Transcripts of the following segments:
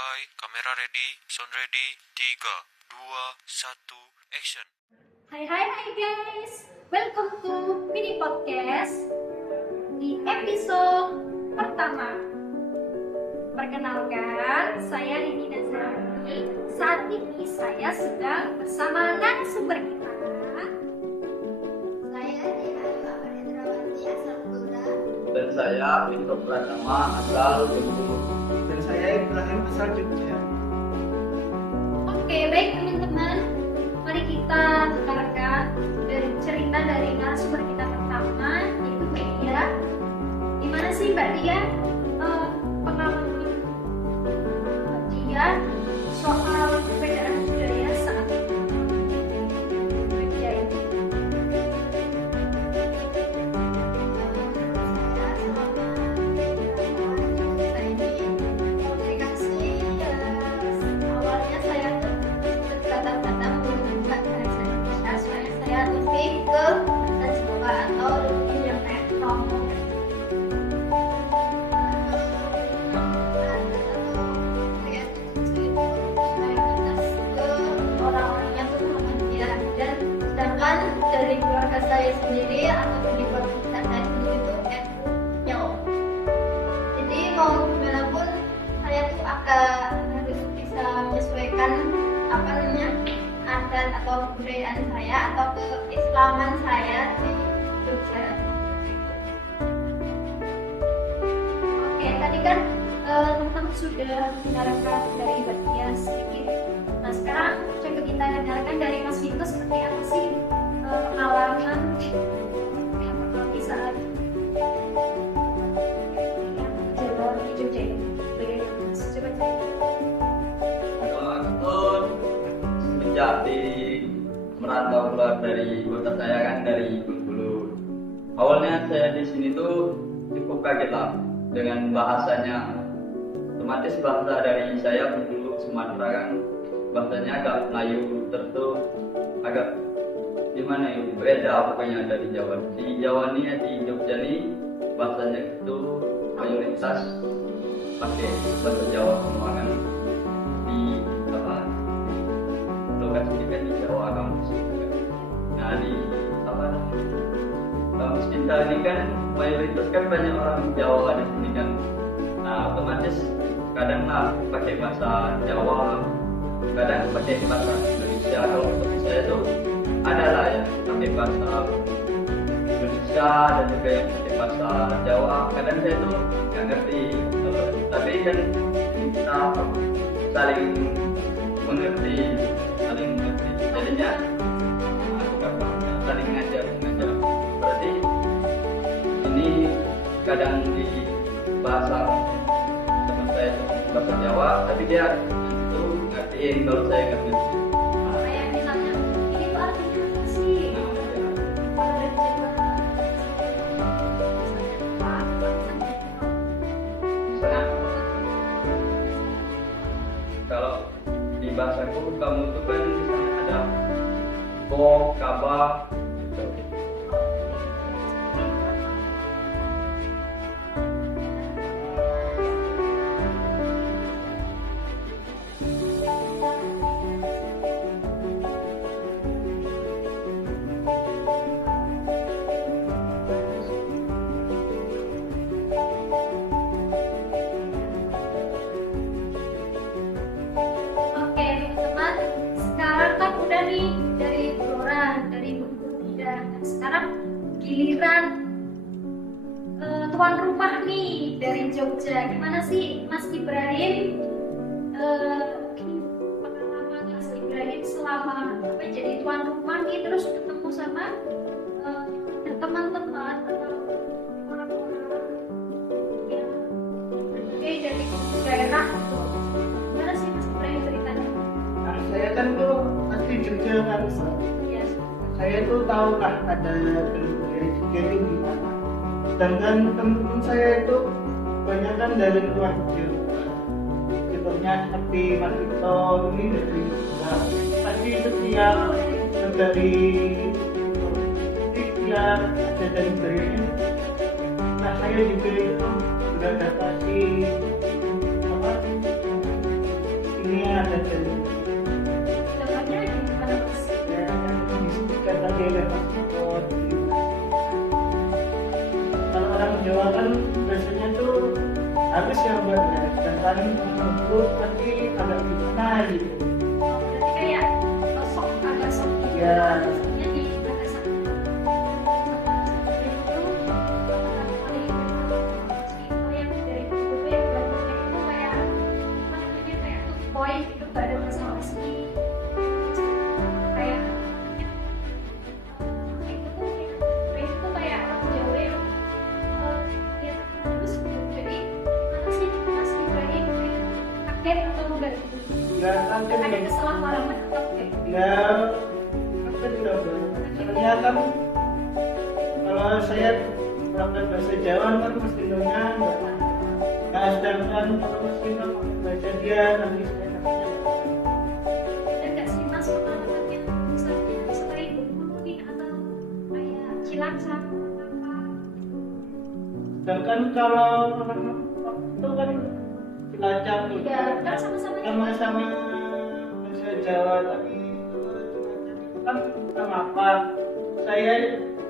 Standby, kamera ready, sound ready, 3, 2, 1, action. Hai guys, welcome to mini podcast di episode pertama. Perkenalkan, saya Rini Nazari. Saat ini saya sedang bersama narasumber kita. Saya Dihayu Amandrawati asal Blora. Dan saya Pinto Pratama asal Bengkulu. Dan saya Ibrahim asal Jogja. Oke, baik teman-teman. Mari kita dengarkan dari cerita dari narasumber kita pertama, yaitu Mbak Dia. Gimana sih Mbak Dia pengalaman Mbak Dia soal perbedaan budaya saat kerja ini? Saya selama ini komunikasi awalnya saya tuh berkata-kata menggunakan bahasa Indonesia, soalnya saya lebih ke bahasa Jawa atau lebih yang kayak ngomong. Orang-orangnya tuh bahagia, dan sedangkan dari keluarga saya sendiri atau dari keluarga saya sendiri tuh kayak jauh. Jadi mau gimana pun saya tuh agak harus bisa menyesuaikan adat atau kebudayaan saya atau keislaman saya di Jogja. Oke, tadi kan teman-teman sudah mendengarkan dari Mbak Dia sedikit. Nah, sekarang coba kita dengarkan dari Mas Vito seperti apa sih pengalaman yang mengalami saat kerja di Jogja ini. Bagaimana Mas? Coba cerita. Kalau aku semenjak merantau keluar dari kota saya kan dari Bengkulu. Awalnya saya di sini tuh cukup kaget lah dengan bahasanya. Otomatis bahasa dari saya Bengkulu Sumatera kan bahasanya agak Melayu, terus agak gimana ya, beda pokoknya dari Jawa. Di Jawa nih, di Jogja nih bahasanya itu mayoritas pakai bahasa Jawa semua kan. Di lokasi ini kan di Jawa kampus gitu kan. Nah di kampus kita ini kan mayoritas kan banyak orang Jawa di sini kan. Nah otomatis kadang lah pakai bahasa Jawa, kadang pakai bahasa Indonesia. Kalau untuk saya tuh ada lah yang pakai bahasa Indonesia dan juga yang pakai bahasa Jawa. Kadang saya tuh nggak ngerti, tapi kan kita saling mengerti. Jadinya saling ngajar. Berarti ini kadang di bahasa teman saya itu bahasa Jawa, tapi dia itu ngertiin kalau saya nggak ngerti. Kayak misalnya, ini tuh artinya apa sih? Kalau dari Jawa, Misalnya, kalau di bahasaku kamu tuh kan misalnya ada ko, kaba, gitu. Oke teman-teman, sekarang kan udah nih dari Blora, dari Bengkulu udah. Nah, sekarang giliran tuan rumah nih dari Jogja. Gimana sih Mas Ibrahim? Mungkin pengalaman Mas Ibrahim selama jadi tuan rumah nih, terus ketemu sama teman-teman atau orang-orang yang berbagai dari daerah gitu. Gimana sih Mas Ibrahim ceritanya? Nah, saya kan tuh asli Jogja kan. Ya, Saya tuh tahu lah ada budaya Jogja itu gimana. Sedangkan teman-teman saya itu banyak kan dari luar Jawa. Contohnya seperti Mas Vito ini dari Jogja. Pasti setiap dari dia ada dari budayanya. Nah saya juga itu beradaptasi kelihatan lembut tapi agak gimana gitu. Oh, berarti kayak sok agak sok gitu. Ya. Soknya di agak sok. Dan itu pertama kali itu yang dari dulu yang banyaknya itu kayak apa namanya kayak tuh point itu gak ada masalah sih. Kayak itu tuh kayak orang Jawa yang ya terus jadi mana sih Mas Ibrahim kaget atau enggak gitu? Nggak kaget Ada nih. kesalahpahaman atau kayak Nggak kaget juga Bang. Ternyata kalau saya melakukan bahasa Jawa kan mesti nanya nggak sedangkan kalau mesti baca dia nanti saya namanya ada nggak sih Mas pengalaman yang misalnya seperti ibu nih atau kayak cilacap apa? sedangkan kalau orang itu kan Cilacap tuh Ya kan sama-sama sama-sama bahasa Jawa tapi itu kan kenapa saya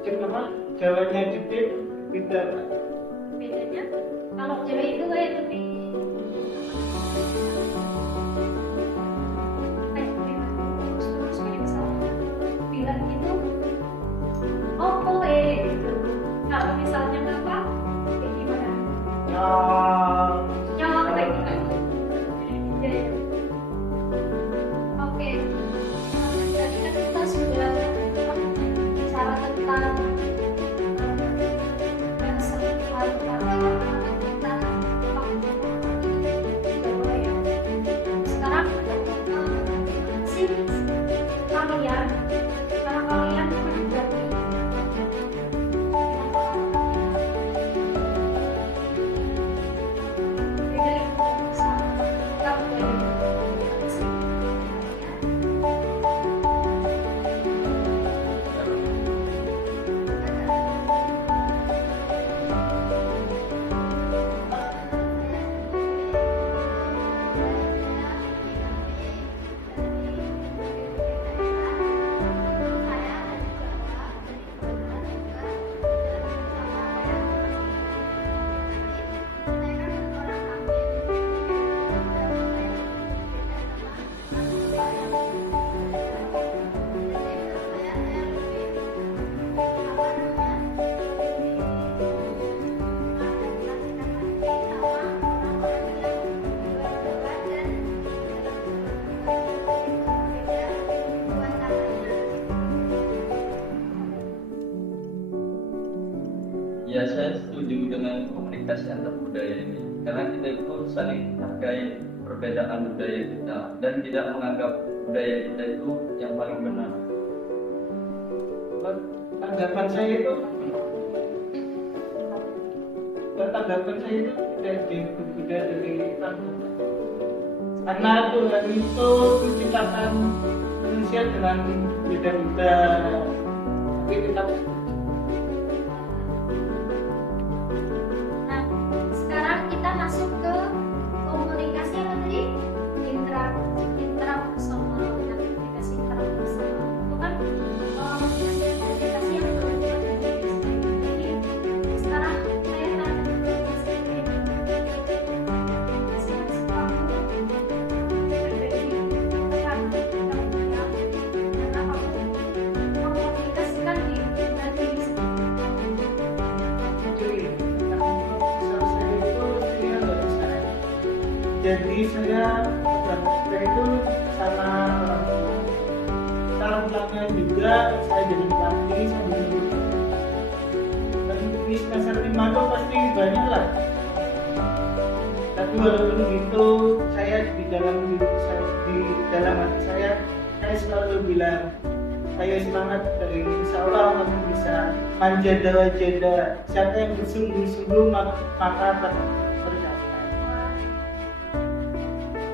kenapa Jawanya gede beda Pak. bedanya. Kalau Jawa itu kayak lebih terus kayak misalnya bilang gitu oh kowe gitu. Kalau misalnya apa kayak gimana? Ya, Nyawa kayak gitu. Ya, ya. Oke. Tadi kan kita sudah bicara tentang bahasa sekarang sih kalian karena kalian menanggapi Ya, saya setuju dengan komunikasi antar budaya ini karena kita itu saling menghargai perbedaan budaya kita dan tidak menganggap budaya kita itu yang paling benar. tanggapan saya itu dari berbeda dari karena Tuhan itu menciptakan manusia dengan beda-beda tapi kita Nah, sekarang kita masuk ke komunikasi apa tadi? Intrapersonal. Nah, komunikasi intrapersonal itu kan komunikasi yang berhubungan dengan diri sendiri. Jadi, sekarang saya tanya dulu ke Mas Ibrahim. Mas kamu berada di karena kamu mengkomunikasikan dengan diri sendiri. Jadi saya itu sama orang tua. Tahun belakangnya juga saya jadi pelatih, saya jadi guru. Dan di semester 5 itu pasti banyak lah. Tapi walaupun gitu, saya di dalam diri saya, di dalam hati saya selalu bilang, ayo semangat dari insya Allah kamu bisa manjada wajada. Siapa yang bersungguh-sungguh maka akan tercapai.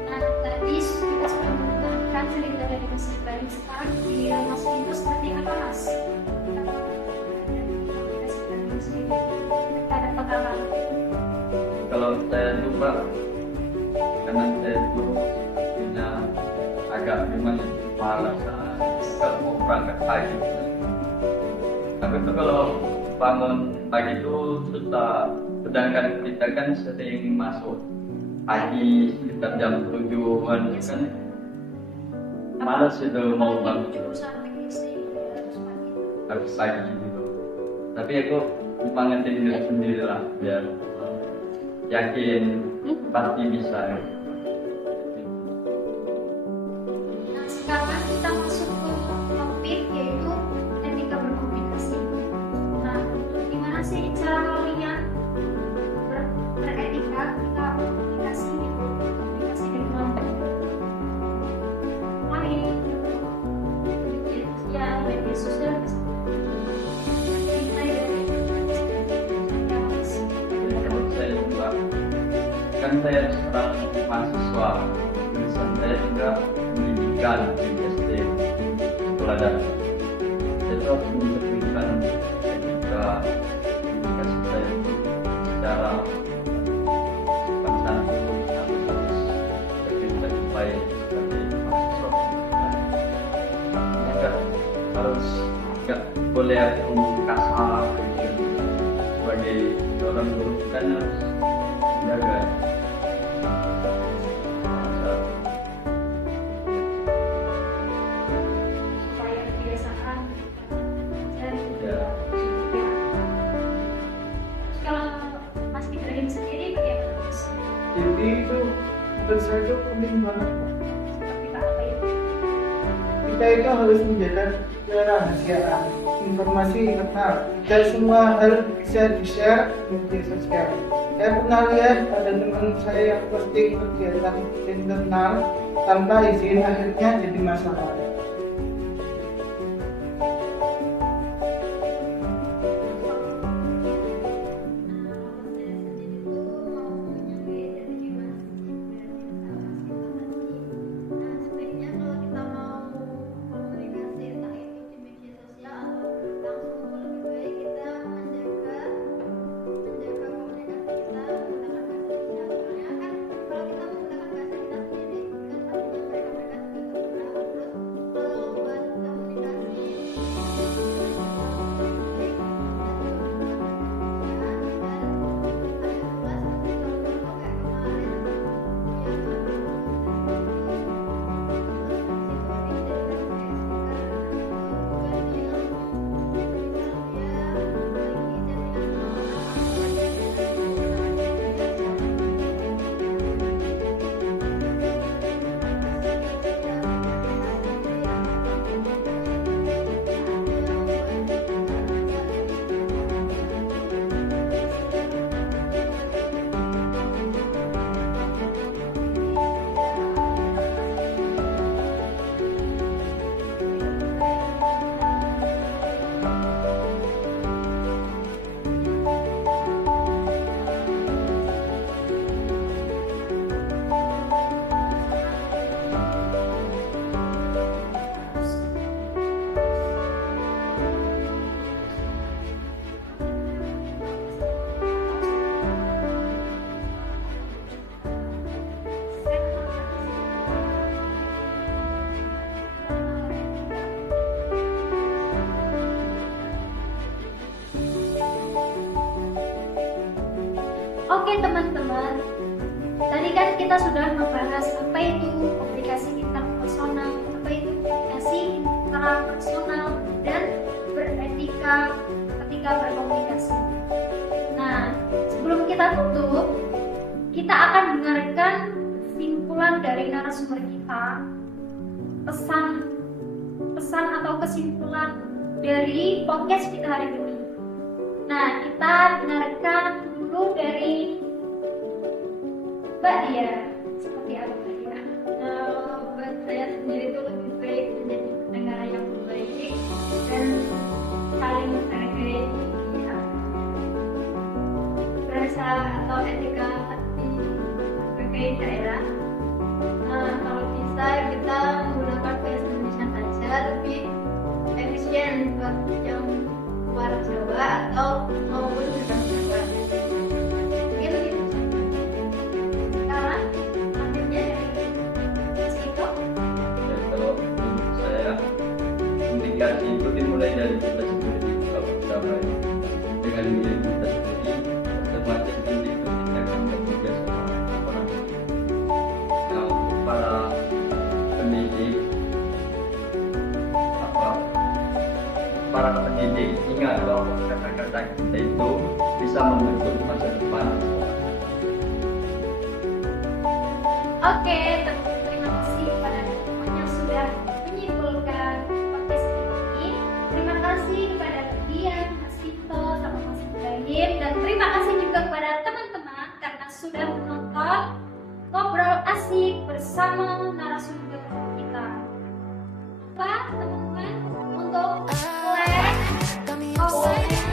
Nah, tadi kita sudah mendengarkan cerita dari Mas Ibrahim. Sekarang di Mas Vino seperti apa Mas? Ada pengalaman. Kalau saya lupa karena saya itu punya agak gimana malas kalau mau berangkat pagi. Tapi itu kalau bangun pagi itu susah, sedangkan kita kan sering masuk pagi sekitar jam 7-an kan malas itu mau bangun harus pagi gitu. Tapi aku semangatin diri sendiri lah biar yakin pasti bisa. Nah, sekarang kita masuk ke topik yaitu etika berkomunikasi. Nah, gimana sih cara kalian beretika ketika komunikasi gitu? Komunikasi dengan lain, ya media sosial. Menurut saya juga kan saya seorang mahasiswa, jurusan saya juga pendidikan di SD sekolah dasar. Jadi harus memperhatikan ketika komunikasi saya itu secara bukan santun atau harus lebih baik sebagai mahasiswa pendidikan. Artinya harus nggak boleh kasar gitu. Sebagai seorang guru kan harus menjaga Supaya kebiasaan dan ya. Terus kalau Mas Ibrahim sendiri bagaimana Mas? Jadi itu menurut saya itu penting banget. Seperti apa itu? Kita itu harus menjaga kerahasiaan informasi karena tidak semua hal bisa di-share di media sosial. Saya pernah lihat ada teman saya yang posting kegiatan internal tanpa izin, akhirnya jadi masalah. Sebaiknya kalau kita mau komunikasi entah itu di media sosial atau langsung, lebih baik kita menjaga komunikasi kita menggunakan bahasa kita. Soalnya kan kalau kita menggunakan bahasa kita sendiri kan pastinya mereka juga tahu. Terus kalau buat komunikasi Oke teman-teman, tadi kan kita sudah membahas apa itu komunikasi interpersonal, apa itu komunikasi intrapersonal, dan beretika ketika berkomunikasi. Nah, sebelum kita tutup, kita akan dengarkan kesimpulan dari narasumber kita, pesan atau kesimpulan dari podcast kita hari ini. Nah, kita dengarkan dulu dari Mbak Dia. Seperti apa Mbak Dia? buat saya sendiri itu lebih baik menjadi pendengar yang baik dan saling menghargai bahasa atau etika di berbagai daerah. Kalau bisa kita menggunakan bahasa Indonesia saja, lebih efisien buat yang luar Jawa atau maupun di dalam Jawa. Begitu gitu. Sekarang akhirnya dari Mas Iko. Ya, kalau menurut saya komunikasi itu dimulai dari kita sendiri. Kalau kita baik dengan diri kita sendiri, otomatis nanti itu kita akan bekerja sama orang lain. didik. Ingat bahwa kata-kata kita itu bisa membentuk masa depan. Oke, terima kasih kepada teman-teman yang sudah menyimpulkan podcast ini. Terima kasih kepada Dian, Mas Vito, sama Mas Ibrahim, dan terima kasih juga kepada teman-teman karena sudah menonton ngobrol asik bersama narasumber kita. Lupa teman-teman untuk like, comment, subscribe.